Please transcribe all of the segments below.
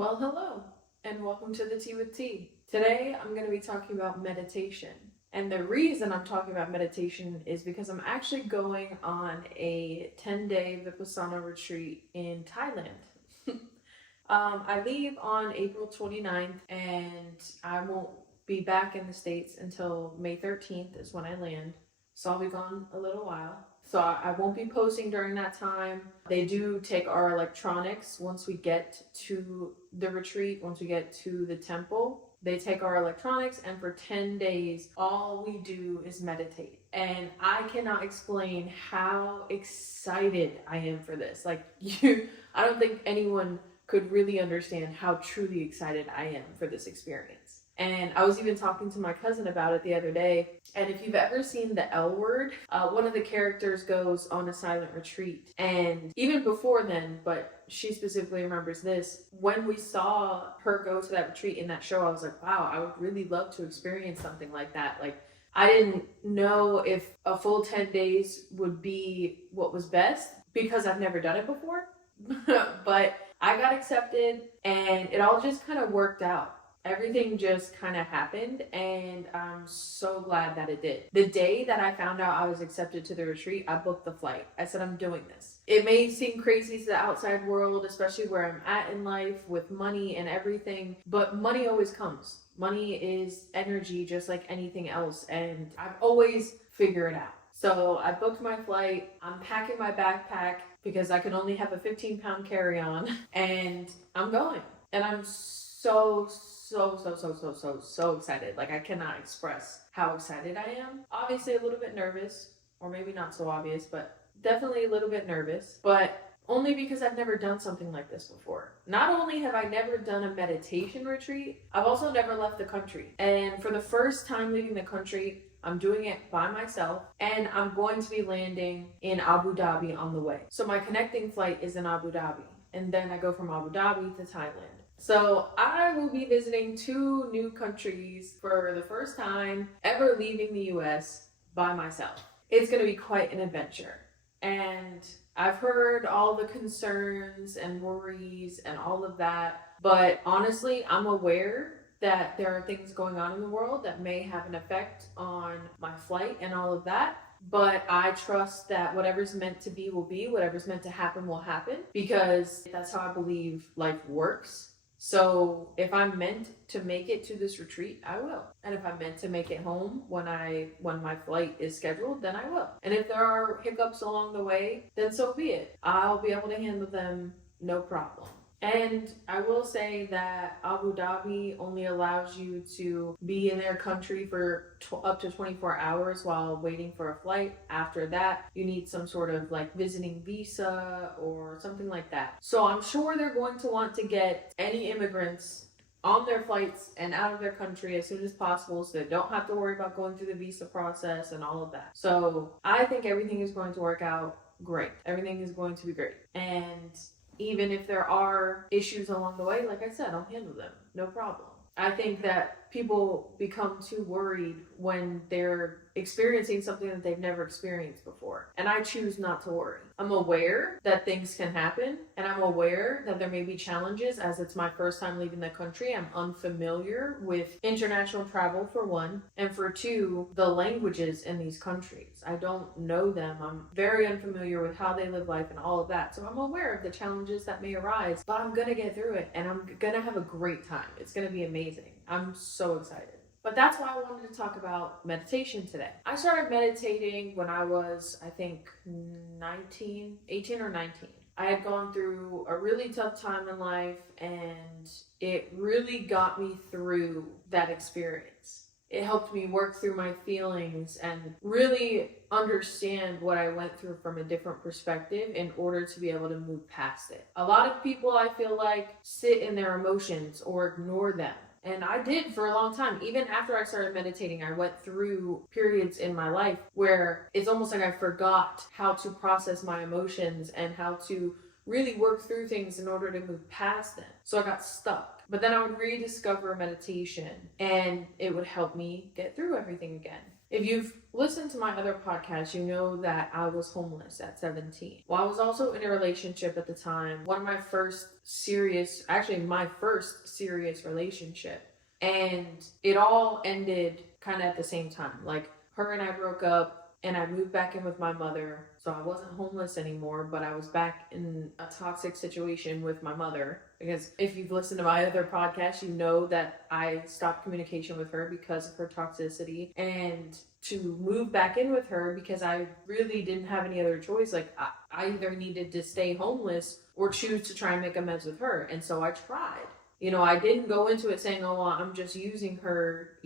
Well, hello, and welcome to the Tea with Tea. Today, I'm going to be talking about meditation. And the reason I'm talking about meditation is because I'm actually going on a 10-day Vipassana retreat in Thailand. I leave on April 29th, and I won't be back in the States until May 13th is when I land. So I'll be gone a little while. So I won't be posting during that time. They do take our electronics once we get to the retreat, once we get to the temple. They take our electronics, and for 10 days, all we do is meditate. And I cannot explain how excited I am for this. I don't think anyone could really understand how truly excited I am for this experience. And I was even talking to my cousin about it the other day. And if you've ever seen The L Word, one of the characters goes on a silent retreat. And even before then, but she specifically remembers this, when we saw her go to that retreat in that show, I was like, wow, I would really love to experience something like that. I didn't know if a full 10 days would be what was best because I've never done it before. But I got accepted and it all just kind of worked out. Everything just kind of happened, and I'm so glad that it did. The day that I found out I was accepted to the retreat, I booked the flight. I said, I'm doing this. It may seem crazy to the outside world, especially where I'm at in life with money and everything, but money always comes. Money is energy just like anything else, and I've always figured it out. So I booked my flight. I'm packing my backpack because I can only have a 15-pound carry-on, and I'm going. And I'm so excited. I cannot express how excited I am. Obviously a little bit nervous, or maybe not so obvious, but definitely a little bit nervous, but only because I've never done something like this before. Not only have I never done a meditation retreat, I've also never left the country. And for the first time leaving the country, I'm doing it by myself, and I'm going to be landing in Abu Dhabi on the way. So my connecting flight is in Abu Dhabi, and then I go from Abu Dhabi to Thailand. So I will be visiting 2 new countries for the first time ever leaving the US by myself. It's going to be quite an adventure. And I've heard all the concerns and worries and all of that. But honestly, I'm aware that there are things going on in the world that may have an effect on my flight and all of that. But I trust that whatever's meant to be will be, whatever's meant to happen will happen, because that's how I believe life works. So if I'm meant to make it to this retreat, I will. And if I'm meant to make it home when my flight is scheduled, then I will. And if there are hiccups along the way, then so be it. I'll be able to handle them no problem. And I will say that Abu Dhabi only allows you to be in their country for up to 24 hours while waiting for a flight. After that, you need some sort of visiting visa or something like that. So I'm sure they're going to want to get any immigrants on their flights and out of their country as soon as possible so they don't have to worry about going through the visa process and all of that. So I think everything is going to work out great. Everything is going to be great. And even if there are issues along the way, like I said, I'll handle them. No problem. I think that people become too worried when they're experiencing something that they've never experienced before. And I choose not to worry. I'm aware that things can happen, and I'm aware that there may be challenges as it's my first time leaving the country. I'm unfamiliar with international travel, for one, and for two, the languages in these countries. I don't know them. I'm very unfamiliar with how they live life and all of that. So I'm aware of the challenges that may arise, but I'm gonna get through it, and I'm gonna have a great time. It's gonna be amazing. I'm so excited. But that's why I wanted to talk about meditation today. I started meditating when I was, I think, 18 or 19. I had gone through a really tough time in life, and it really got me through that experience. It helped me work through my feelings and really understand what I went through from a different perspective in order to be able to move past it. A lot of people, I feel like, sit in their emotions or ignore them. And I did for a long time. Even after I started meditating, I went through periods in my life where it's almost like I forgot how to process my emotions and how to really work through things in order to move past them. So I got stuck. But then I would rediscover meditation, and it would help me get through everything again. If you've listened to my other podcasts, you know that I was homeless at 17. Well, I was also in a relationship at the time, my first serious relationship. And it all ended kind of at the same time. Like, her and I broke up, and I moved back in with my mother. So I wasn't homeless anymore, but I was back in a toxic situation with my mother. Because if you've listened to my other podcast, you know that I stopped communication with her because of her toxicity. And to move back in with her because I really didn't have any other choice. Like, I either needed to stay homeless or choose to try and make amends with her. And so I tried. I didn't go into it saying, oh, well, I'm just using her,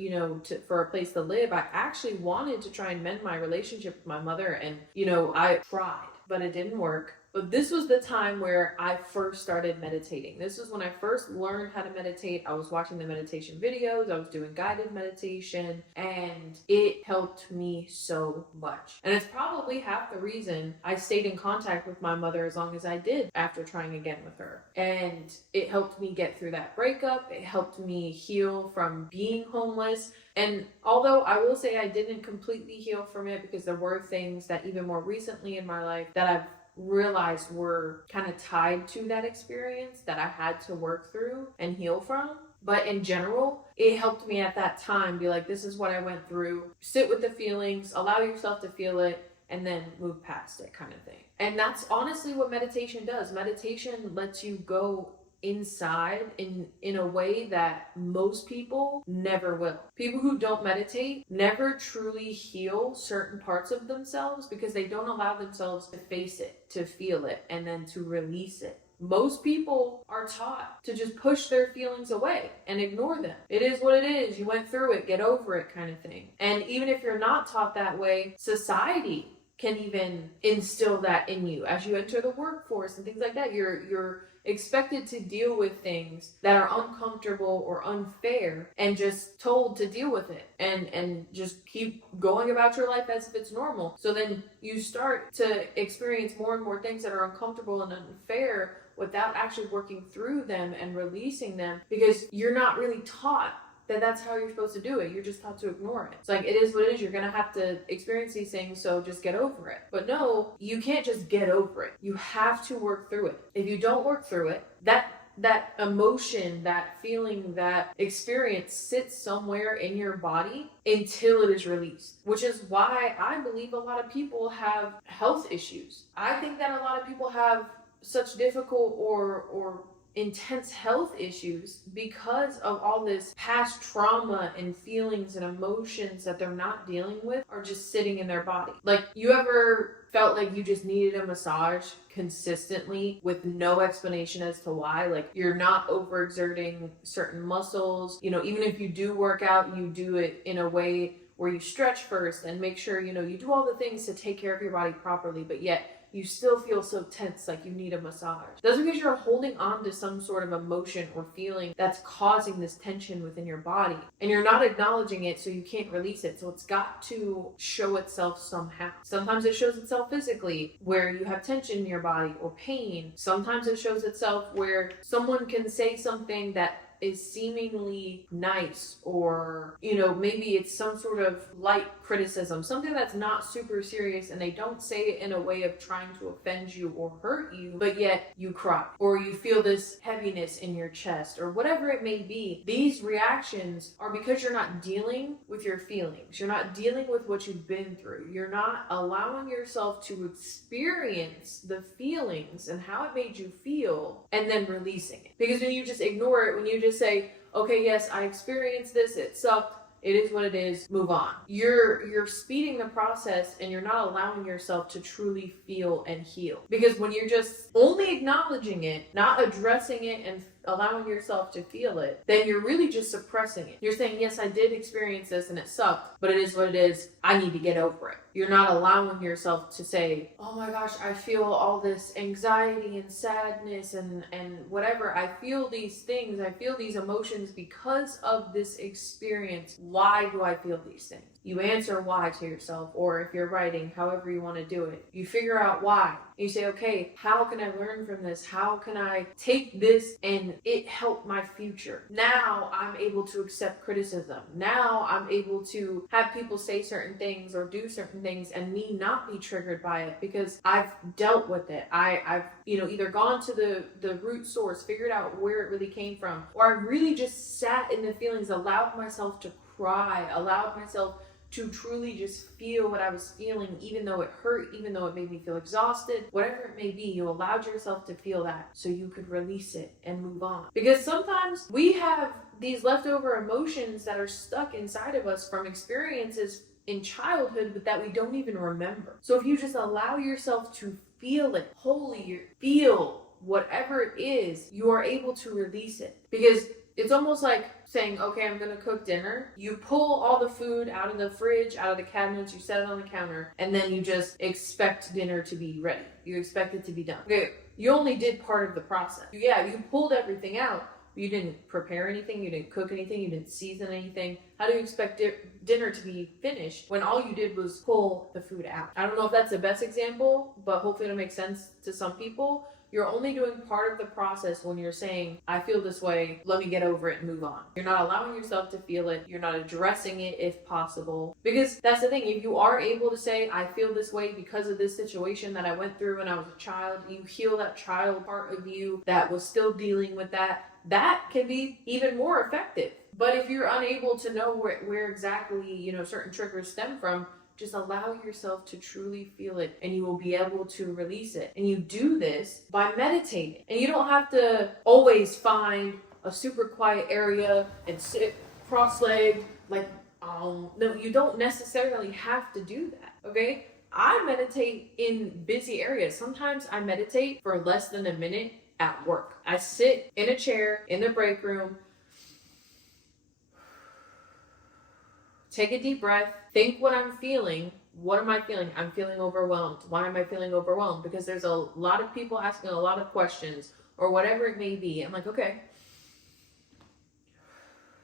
for a place to live. I actually wanted to try and mend my relationship with my mother. And, I tried, but it didn't work. But this was the time where I first started meditating. This was when I first learned how to meditate. I was watching the meditation videos. I was doing guided meditation, and it helped me so much. And it's probably half the reason I stayed in contact with my mother as long as I did after trying again with her. And it helped me get through that breakup. It helped me heal from being homeless. And although I will say I didn't completely heal from it, because there were things that even more recently in my life that I've realized were kind of tied to that experience that I had to work through and heal from. But in general, it helped me at that time be like, this is what I went through. Sit with the feelings, allow yourself to feel it, and then move past it, kind of thing. And that's honestly what meditation does. Meditation lets you go inside in a way that most people never will. People who don't meditate never truly heal certain parts of themselves because they don't allow themselves to face it, to feel it, and then to release it. Most people are taught to just push their feelings away and ignore them. It is what it is. You went through it, get over it, kind of thing. And even if you're not taught that way, society can even instill that in you as you enter the workforce and things like that. You're expected to deal with things that are uncomfortable or unfair and just told to deal with it and just keep going about your life as if it's normal. So then you start to experience more and more things that are uncomfortable and unfair without actually working through them and releasing them, because you're not really taught that that's how you're supposed to do it. You're just taught to ignore it. It's like, it is what it is. You're going to have to experience these things, so just get over it. But no, you can't just get over it. You have to work through it. If you don't work through it, that emotion, that feeling, that experience sits somewhere in your body until it is released, which is why I believe a lot of people have health issues. I think that a lot of people have such difficult or intense health issues because of all this past trauma and feelings and emotions that they're not dealing with are just sitting in their body. Like, you ever felt like you just needed a massage consistently with no explanation as to why? Like, you're not overexerting certain muscles. Even if you do work out, you do it in a way where you stretch first and make sure, you do all the things to take care of your body properly, but yet you still feel so tense, like you need a massage. That's because you're holding on to some sort of emotion or feeling that's causing this tension within your body. And you're not acknowledging it, so you can't release it. So it's got to show itself somehow. Sometimes it shows itself physically, where you have tension in your body or pain. Sometimes it shows itself where someone can say something that is seemingly nice, or maybe it's some sort of light criticism, something that's not super serious, and they don't say it in a way of trying to offend you or hurt you, but yet you cry, or you feel this heaviness in your chest, or whatever it may be. These reactions are because you're not dealing with your feelings. You're not dealing with what you've been through. You're not allowing yourself to experience the feelings and how it made you feel, and then releasing it. Because when you just ignore it, when you just say, okay, yes, I experienced this, it sucked, it is what it is, move on. You're speeding the process, and you're not allowing yourself to truly feel and heal. Because when you're just only acknowledging it, not addressing it and allowing yourself to feel it, then you're really just suppressing it. You're saying, yes, I did experience this and it sucked, but it is what it is. I need to get over it. You're not allowing yourself to say, oh my gosh, I feel all this anxiety and sadness and whatever. I feel these things. I feel these emotions because of this experience. Why do I feel these things? You answer why to yourself, or if you're writing, however you want to do it, you figure out why. You say, okay, how can I learn from this? How can I take this and it help my future? Now I'm able to accept criticism. Now I'm able to have people say certain things or do certain things and me not be triggered by it because I've dealt with it. I've either gone to the root source, figured out where it really came from, or I really just sat in the feelings, allowed myself to cry, allowed myself to truly just feel what I was feeling, even though it hurt, even though it made me feel exhausted, whatever it may be, you allowed yourself to feel that so you could release it and move on. Because sometimes we have these leftover emotions that are stuck inside of us from experiences in childhood, but that we don't even remember. So if you just allow yourself to feel it wholly, feel whatever it is, you are able to release it. Because it's almost like saying, okay, I'm gonna cook dinner. You pull all the food out of the fridge, out of the cabinets, you set it on the counter, and then you just expect dinner to be ready. You expect it to be done. Okay, you only did part of the process. Yeah, you pulled everything out. You didn't prepare anything, you didn't cook anything, you didn't season anything. How do you expect dinner to be finished when all you did was pull the food out? I don't know if that's the best example, but hopefully it'll make sense to some people. You're only doing part of the process when you're saying, I feel this way, let me get over it and move on. You're not allowing yourself to feel it. You're not addressing it if possible. Because that's the thing, if you are able to say, I feel this way because of this situation that I went through when I was a child, you heal that child part of you that was still dealing with that can be even more effective. But if you're unable to know where exactly, certain triggers stem from, just allow yourself to truly feel it and you will be able to release it. And you do this by meditating. And you don't have to always find a super quiet area and sit cross-legged no, you don't necessarily have to do that, okay? I meditate in busy areas. Sometimes I meditate for less than a minute at work. I sit in a chair in the break room, take a deep breath, think what I'm feeling. What am I feeling? I'm feeling overwhelmed. Why am I feeling overwhelmed? Because there's a lot of people asking a lot of questions or whatever it may be. I'm like, okay,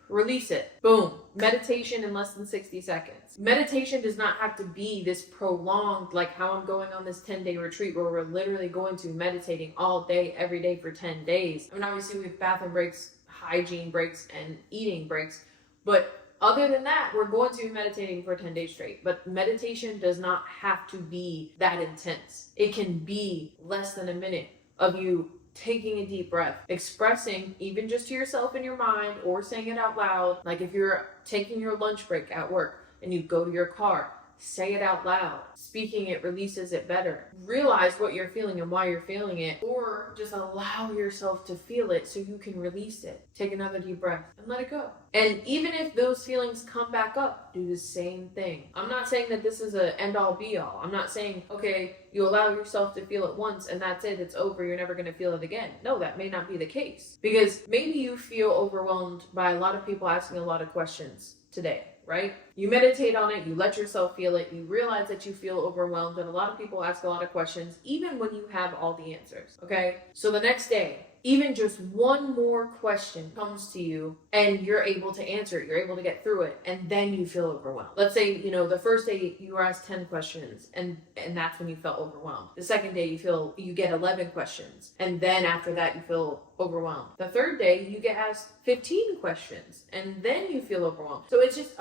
release it. Boom. Meditation in less than 60 seconds. Meditation does not have to be this prolonged, like how I'm going on this 10-day retreat where we're literally going to meditating all day, every day for 10 days. I mean, obviously we have bathroom breaks, hygiene breaks, and eating breaks, but other than that, we're going to be meditating for 10 days straight. But meditation does not have to be that intense. It can be less than a minute of you taking a deep breath, expressing even just to yourself in your mind or saying it out loud. Like if you're taking your lunch break at work and you go to your car, say it out loud. Speaking it releases it better. Realize what you're feeling and why you're feeling it, or just allow yourself to feel it so you can release it. Take another deep breath and let it go. And even if those feelings come back up, do the same thing. I'm not saying that this is an end-all be-all. I'm not saying, okay, you allow yourself to feel it once and that's it, it's over, you're never going to feel it again. No, that may not be the case. Because maybe you feel overwhelmed by a lot of people asking a lot of questions today, right? You meditate on it, you let yourself feel it, you realize that you feel overwhelmed, and a lot of people ask a lot of questions, even when you have all the answers, okay? So the next day, even just one more question comes to you and you're able to answer it, you're able to get through it, and then you feel overwhelmed. Let's say, the first day you were asked 10 questions and that's when you felt overwhelmed. The second day you get 11 questions and then after that you feel overwhelmed. The third day you get asked 15 questions and then you feel overwhelmed. So it's just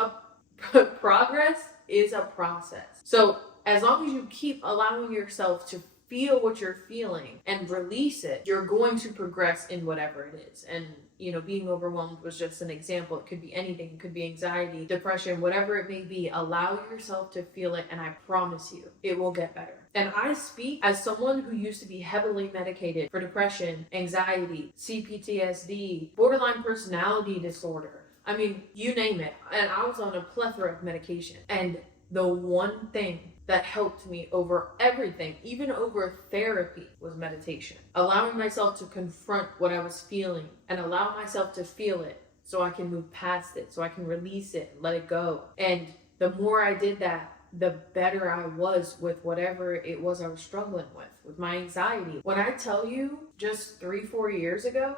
progress is a process. So as long as you keep allowing yourself to feel what you're feeling and release it, you're going to progress in whatever it is. And, being overwhelmed was just an example. It could be anything. It could be anxiety, depression, whatever it may be. Allow yourself to feel it, and I promise you, it will get better. And I speak as someone who used to be heavily medicated for depression, anxiety, CPTSD, borderline personality disorder. I mean, you name it. And I was on a plethora of medication. And the one thing that helped me over everything, even over therapy, was meditation. Allowing myself to confront what I was feeling and allow myself to feel it so I can move past it, so I can release it, let it go. And the more I did that, the better I was with whatever it was I was struggling with my anxiety. When I tell you, just 3-4 years ago,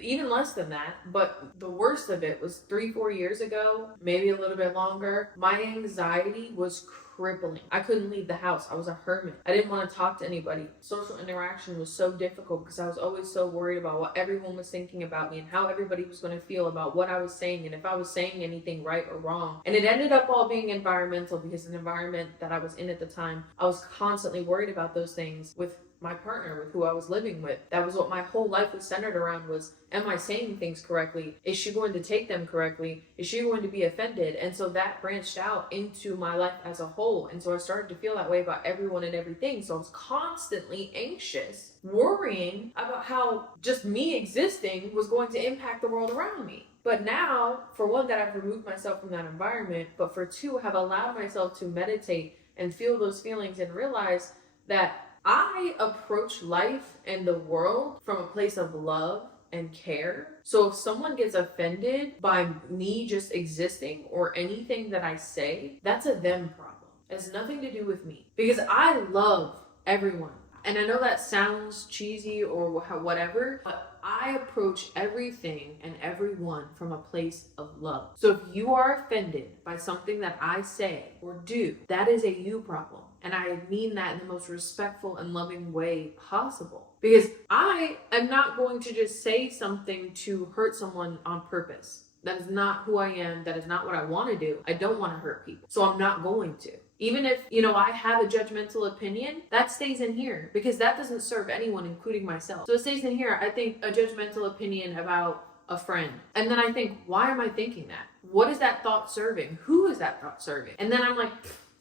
even less than that. But the worst of it was 3-4 years ago, maybe a little bit longer. My anxiety was crippling. I couldn't leave the house. I was a hermit. I didn't want to talk to anybody. Social interaction was so difficult because I was always so worried about what everyone was thinking about me and how everybody was going to feel about what I was saying and if I was saying anything right or wrong. And it ended up all being environmental because the environment that I was in at the time, I was constantly worried about those things with my partner, with who I was living with. That was what my whole life was centered around, was, am I saying things correctly? Is she going to take them correctly? Is she going to be offended? And so that branched out into my life as a whole. And so I started to feel that way about everyone and everything. So I was constantly anxious, worrying about how just me existing was going to impact the world around me. But now, for one, that I've removed myself from that environment, but for two, have allowed myself to meditate and feel those feelings and realize that I approach life and the world from a place of love and care. So if someone gets offended by me just existing or anything that I say, that's a them problem. It has nothing to do with me, because I love everyone. And I know that sounds cheesy or whatever, but I approach everything and everyone from a place of love. So if you are offended by something that I say or do, that is a you problem. And I mean that in the most respectful and loving way possible. Because I am not going to just say something to hurt someone on purpose. That is not who I am. That is not what I want to do. I don't want to hurt people. So I'm not going to. Even if, I have a judgmental opinion, that stays in here because that doesn't serve anyone, including myself. So it stays in here. I think a judgmental opinion about a friend. And then I think, why am I thinking that? What is that thought serving? Who is that thought serving? And then I'm like,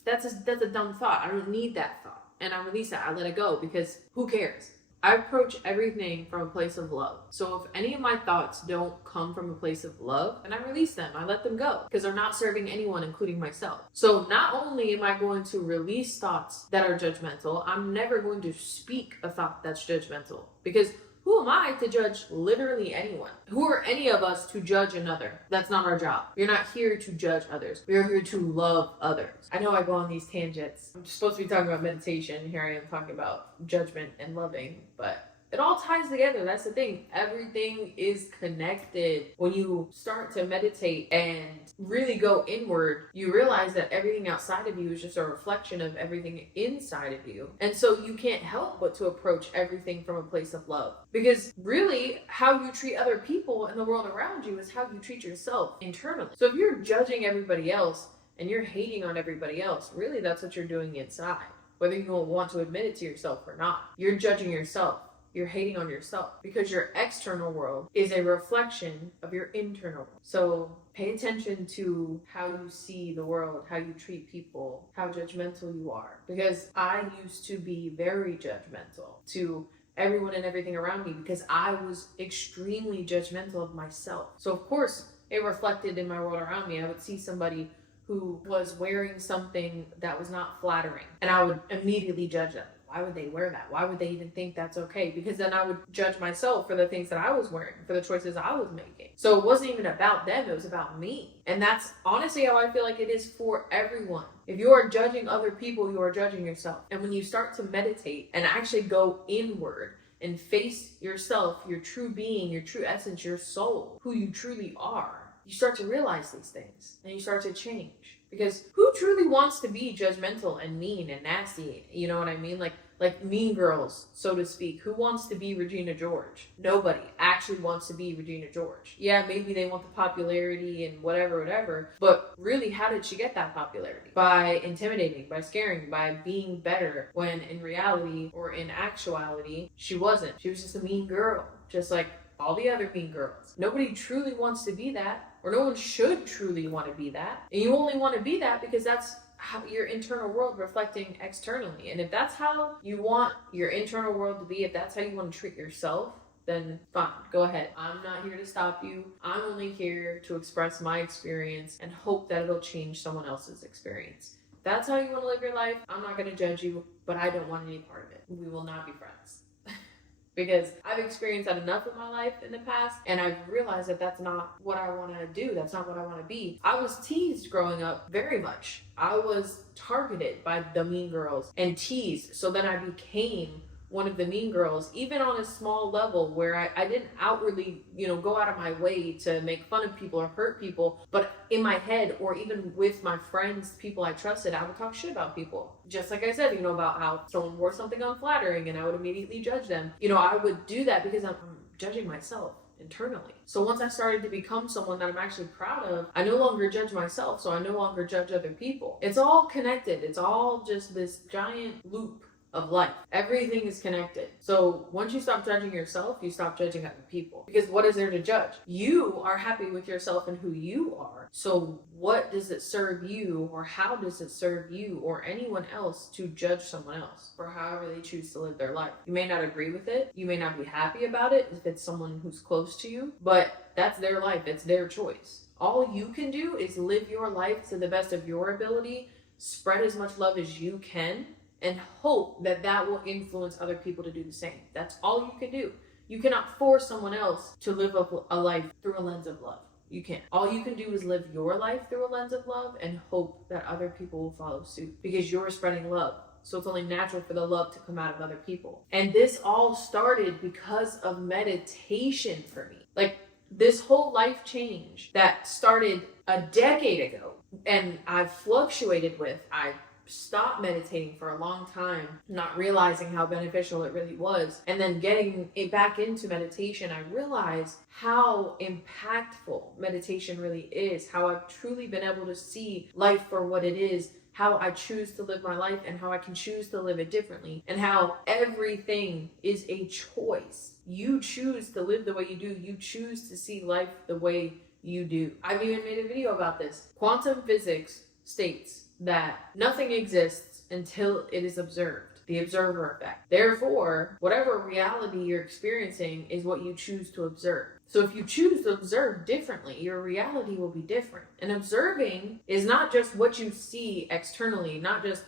that's a dumb thought. I don't need that thought. And I release that. I let it go because who cares? I approach everything from a place of love. So if any of my thoughts don't come from a place of love, then I release them. I let them go because they're not serving anyone, including myself. So not only am I going to release thoughts that are judgmental, I'm never going to speak a thought that's judgmental, because who am I to judge literally anyone? Who are any of us to judge another? That's not our job. We're not here to judge others. We are here to love others. I know I go on these tangents. I'm supposed to be talking about meditation. Here I am talking about judgment and loving, but it all ties together. That's the thing. Everything is connected. When you start to meditate and really go inward, you realize that everything outside of you is just a reflection of everything inside of you. And so you can't help but to approach everything from a place of love. Because really, how you treat other people in the world around you is how you treat yourself internally. So if you're judging everybody else and you're hating on everybody else, really that's what you're doing inside. Whether you want to admit it to yourself or not, you're judging yourself. You're hating on yourself because your external world is a reflection of your internal world. So pay attention to how you see the world, how you treat people, how judgmental you are. Because I used to be very judgmental to everyone and everything around me because I was extremely judgmental of myself. So of course it reflected in my world around me. I would see somebody who was wearing something that was not flattering and I would immediately judge them. Why would they wear that? Why would they even think that's okay? Because then I would judge myself for the things that I was wearing, for the choices I was making. So it wasn't even about them, it was about me. And that's honestly how I feel like it is for everyone. If you are judging other people, you are judging yourself. And when you start to meditate and actually go inward and face yourself, your true being, your true essence, your soul, who you truly are, you start to realize these things and you start to change. Because who truly wants to be judgmental and mean and nasty? You know what I mean? Like mean girls, so to speak. Who wants to be Regina George? Nobody actually wants to be Regina George. Yeah, maybe they want the popularity and whatever. But really, how did she get that popularity? By intimidating, by scaring, by being better. When in reality, or in actuality, she wasn't. She was just a mean girl. Just like all the other mean girls. Nobody truly wants to be that. Or no one should truly want to be that. And you only want to be that because that's how your internal world reflecting externally. And if that's how you want your internal world to be, if that's how you want to treat yourself, then fine, go ahead. I'm not here to stop you. I'm only here to express my experience and hope that it'll change someone else's experience. If that's how you want to live your life, I'm not going to judge you, but I don't want any part of it. We will not be friends. Because I've experienced that enough in my life in the past, and I've realized that that's not what I want to do. That's not what I want to be. I was teased growing up very much. I was targeted by the mean girls and teased. So then I became one of the mean girls, even on a small level where I didn't outwardly, go out of my way to make fun of people or hurt people, but in my head or even with my friends, people I trusted, I would talk shit about people. Just like I said, about how someone wore something unflattering and I would immediately judge them. I would do that because I'm judging myself internally. So once I started to become someone that I'm actually proud of, I no longer judge myself, so I no longer judge other people. It's all connected. It's all just this giant loop of life. Everything is connected. So once you stop judging yourself, you stop judging other people. Because what is there to judge? You are happy with yourself and who you are. So what does it serve you, or how does it serve you or anyone else to judge someone else for however they choose to live their life? You may not agree with it. You may not be happy about it if it's someone who's close to you, but that's their life. It's their choice. All you can do is live your life to the best of your ability, spread as much love as you can, and hope that that will influence other people to do the same. That's all you can do. You cannot force someone else to live a life through a lens of love. You can't. All you can do is live your life through a lens of love and hope that other people will follow suit, because you're spreading love. So it's only natural for the love to come out of other people. And this all started because of meditation for me. Like, this whole life change that started a decade ago and I've fluctuated with, I stopped meditating for a long time, not realizing how beneficial it really was. And then getting it back into meditation, I realized how impactful meditation really is, how I've truly been able to see life for what it is, how I choose to live my life and how I can choose to live it differently, and how everything is a choice. You choose to live the way you do. You choose to see life the way you do. I've even made a video about this. Quantum physics states that nothing exists until it is observed, the observer effect. Therefore, whatever reality you're experiencing is what you choose to observe. So if you choose to observe differently, your reality will be different. And observing is not just what you see externally, not just,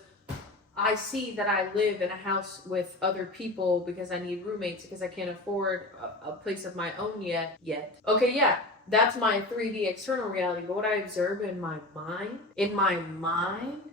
I see that I live in a house with other people because I need roommates because I can't afford a place of my own yet. Okay, yeah. That's my 3D external reality. But what I observe in my mind,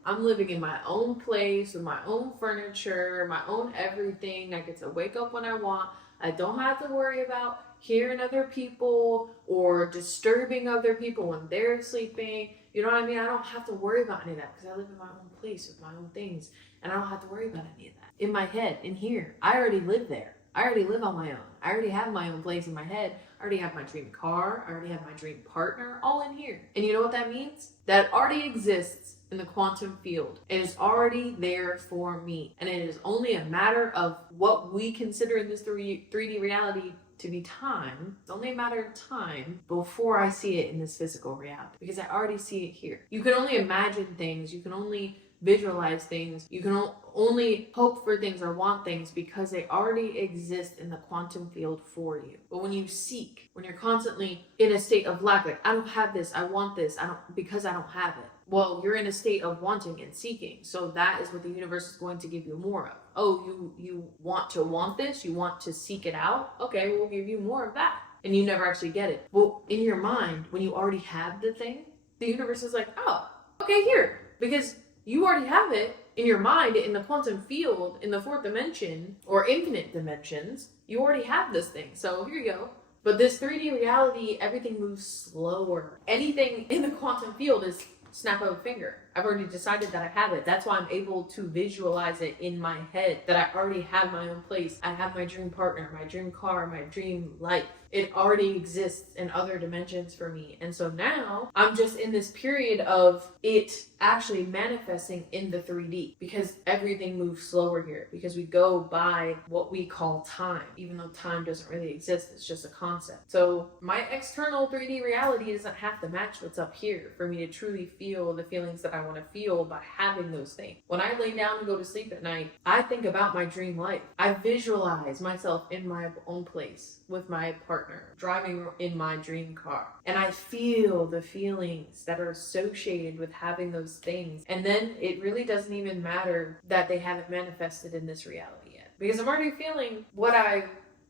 I'm living in my own place with my own furniture, my own everything. I get to wake up when I want. I don't have to worry about hearing other people or disturbing other people when they're sleeping. You know what I mean? I don't have to worry about any of that because I live in my own place with my own things. And I don't have to worry about any of that. In my head, in here, I already live there. I already live on my own. I already have my own place in my head. I already have my dream car. I already have my dream partner, all in here. And you know what that means? That already exists in the quantum field. It is already there for me. And it is only a matter of what we consider in this 3D reality to be time. It's only a matter of time before I see it in this physical reality, because I already see it here. You can only imagine things. You can only visualize things. You can only hope for things or want things because they already exist in the quantum field for you. But when you seek, when you're constantly in a state of lack, like, I don't have this, I want this, because I don't have it. Well, you're in a state of wanting and seeking. So that is what the universe is going to give you more of. Oh, you want to want this? You want to seek it out? Okay, we'll give you more of that. And you never actually get it. Well, in your mind, when you already have the thing, the universe is like, oh, okay, here. Because you already have it in your mind, in the quantum field, in the fourth dimension, or infinite dimensions. You already have this thing. So here you go. But this 3D reality, everything moves slower. Anything in the quantum field is snap of a finger. I've already decided that I have it. That's why I'm able to visualize it in my head, that I already have my own place. I have my dream partner, my dream car, my dream life. It already exists in other dimensions for me. And so now I'm just in this period of it actually manifesting in the 3D, because everything moves slower here, because we go by what we call time, even though time doesn't really exist. It's just a concept. So my external 3D reality doesn't have to match what's up here for me to truly feel the feelings that I want to feel by having those things. When I lay down and go to sleep at night, I think about my dream life. I visualize myself in my own place with my partner, driving in my dream car. And I feel the feelings that are associated with having those things. And then it really doesn't even matter that they haven't manifested in this reality yet, because I'm already feeling what I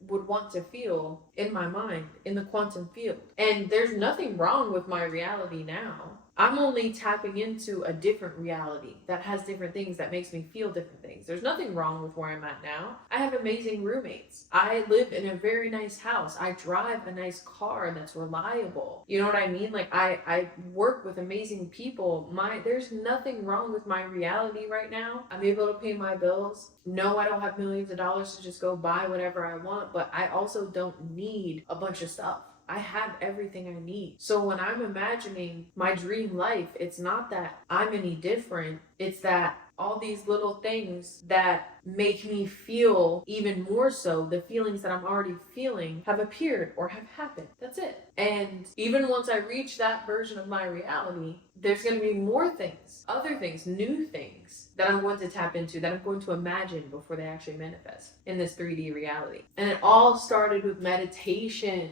would want to feel in my mind, in the quantum field. And there's nothing wrong with my reality now. I'm only tapping into a different reality that has different things, that makes me feel different things. There's nothing wrong with where I'm at now. I have amazing roommates. I live in a very nice house. I drive a nice car that's reliable. You know what I mean? Like I work with amazing people. There's nothing wrong with my reality right now. I'm able to pay my bills. No, I don't have millions of dollars to just go buy whatever I want, but I also don't need a bunch of stuff. I have everything I need. So when I'm imagining my dream life, it's not that I'm any different. It's that all these little things that make me feel even more so the feelings that I'm already feeling have appeared or have happened. That's it. And even once I reach that version of my reality, there's going to be more things, other things, new things that I'm going to tap into, that I'm going to imagine before they actually manifest in this 3D reality. And it all started with meditation.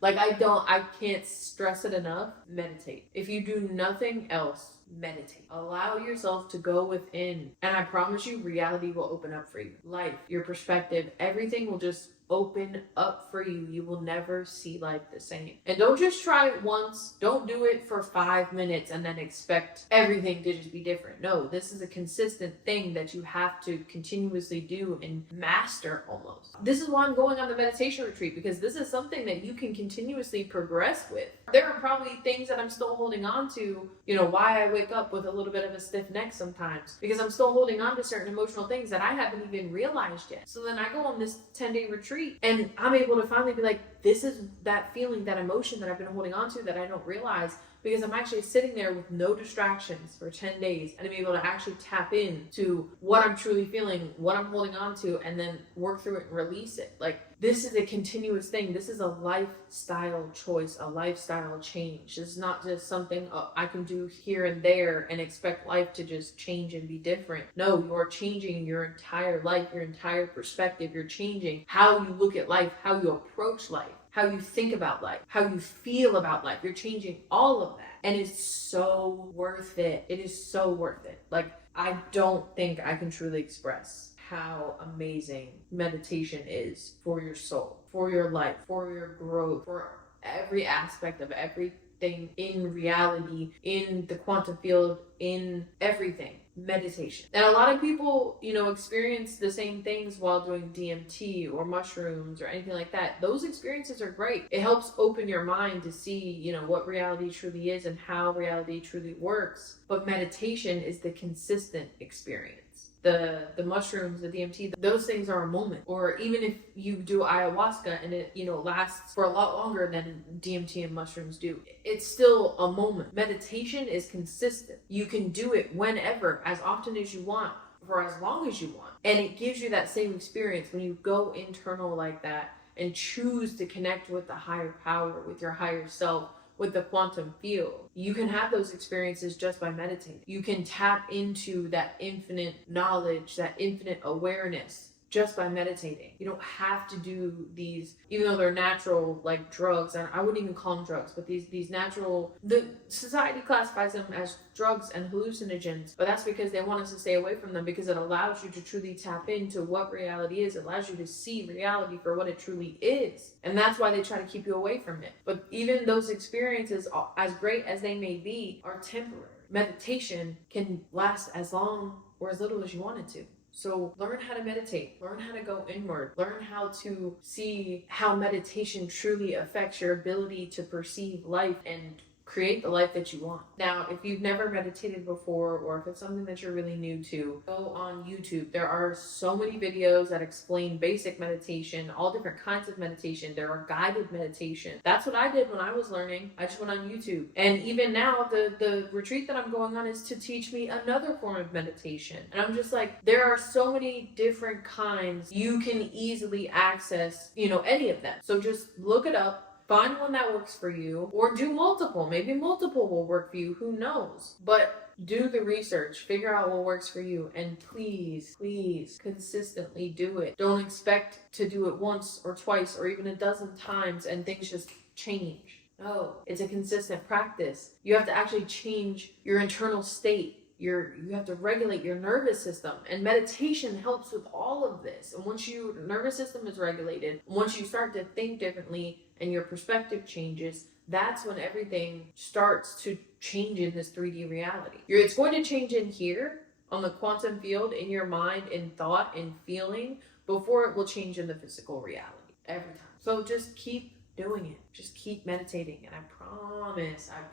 Like I can't stress it enough. Meditate. If you do nothing else, meditate. Allow yourself to go within. And I promise you, reality will open up for you. Life, your perspective, everything will just open up for you. You will never see life the same. And don't just try it once. Don't do it for 5 minutes and then expect everything to just be different. No, this is a consistent thing that you have to continuously do and master almost. This is why I'm going on the meditation retreat, because this is something that you can continuously progress with. There are probably things that I'm still holding on to, why I wake up with a little bit of a stiff neck sometimes, because I'm still holding on to certain emotional things that I haven't even realized yet. So then I go on this 10-day retreat and I'm able to finally be like, this is that feeling, that emotion that I've been holding on to that I don't realize, because I'm actually sitting there with no distractions for 10 days and I'm able to actually tap into what I'm truly feeling, what I'm holding on to, and then work through it and release it. Like, this is a continuous thing. This is a lifestyle choice, a lifestyle change. This is not just something I can do here and there and expect life to just change and be different. No, you're changing your entire life, your entire perspective. You're changing how you look at life, how you approach life, how you think about life, how you feel about life. You're changing all of that. And it's so worth it. It is so worth it. Like, I don't think I can truly express how amazing meditation is for your soul, for your life, for your growth, for every aspect of everything in reality, in the quantum field, in everything. Meditation. And a lot of people, experience the same things while doing DMT or mushrooms or anything like that. Those experiences are great. It helps open your mind to see, what reality truly is and how reality truly works. But meditation is the consistent experience. The mushrooms, the DMT, those things are a moment. Or even if you do ayahuasca and it, lasts for a lot longer than DMT and mushrooms do, it's still a moment. Meditation is consistent. You can do it whenever, as often as you want, for as long as you want. And it gives you that same experience when you go internal like that and choose to connect with the higher power, with your higher self, with the quantum field. You can have those experiences just by meditating. You can tap into that infinite knowledge, that infinite awareness, just by meditating. You don't have to do these, even though they're natural, like drugs, and I wouldn't even call them drugs, but these natural, the society classifies them as drugs and hallucinogens, but that's because they want us to stay away from them, because it allows you to truly tap into what reality is. It allows you to see reality for what it truly is. And that's why they try to keep you away from it. But even those experiences, as great as they may be, are temporary. Meditation can last as long or as little as you want it to. So learn how to meditate, learn how to go inward, learn how to see how meditation truly affects your ability to perceive life and create the life that you want. Now, if you've never meditated before, or if it's something that you're really new to, go on YouTube. There are so many videos that explain basic meditation, all different kinds of meditation. There are guided meditation. That's what I did when I was learning. I just went on YouTube. And even now, the retreat that I'm going on is to teach me another form of meditation. And I'm just like, there are so many different kinds. You can easily access, any of them. So just look it up. Find one that works for you, or do multiple. Maybe multiple will work for you. Who knows? But do the research. Figure out what works for you. And please, please, consistently do it. Don't expect to do it once or twice or even a dozen times and things just change. No, it's a consistent practice. You have to actually change your internal state. You have to regulate your nervous system, and meditation helps with all of this. And once your nervous system is regulated, once you start to think differently and your perspective changes, that's when everything starts to change in this 3D reality. It's going to change in here on the quantum field, in your mind, in thought, in feeling, before it will change in the physical reality every time. So just keep doing it. Just keep meditating, and I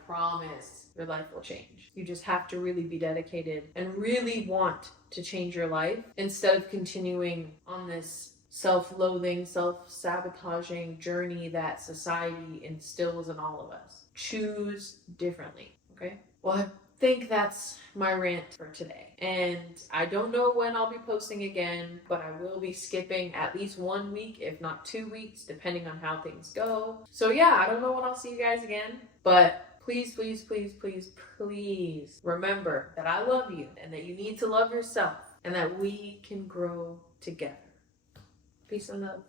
promise your life will change. You just have to really be dedicated and really want to change your life instead of continuing on this self-loathing, self-sabotaging journey that society instills in all of us. Choose differently, okay? Well, I think that's my rant for today. And I don't know when I'll be posting again, but I will be skipping at least 1 week, if not 2 weeks, depending on how things go. So yeah, I don't know when I'll see you guys again, but please, please, please, please, please remember that I love you and that you need to love yourself and that we can grow together. Peace and love.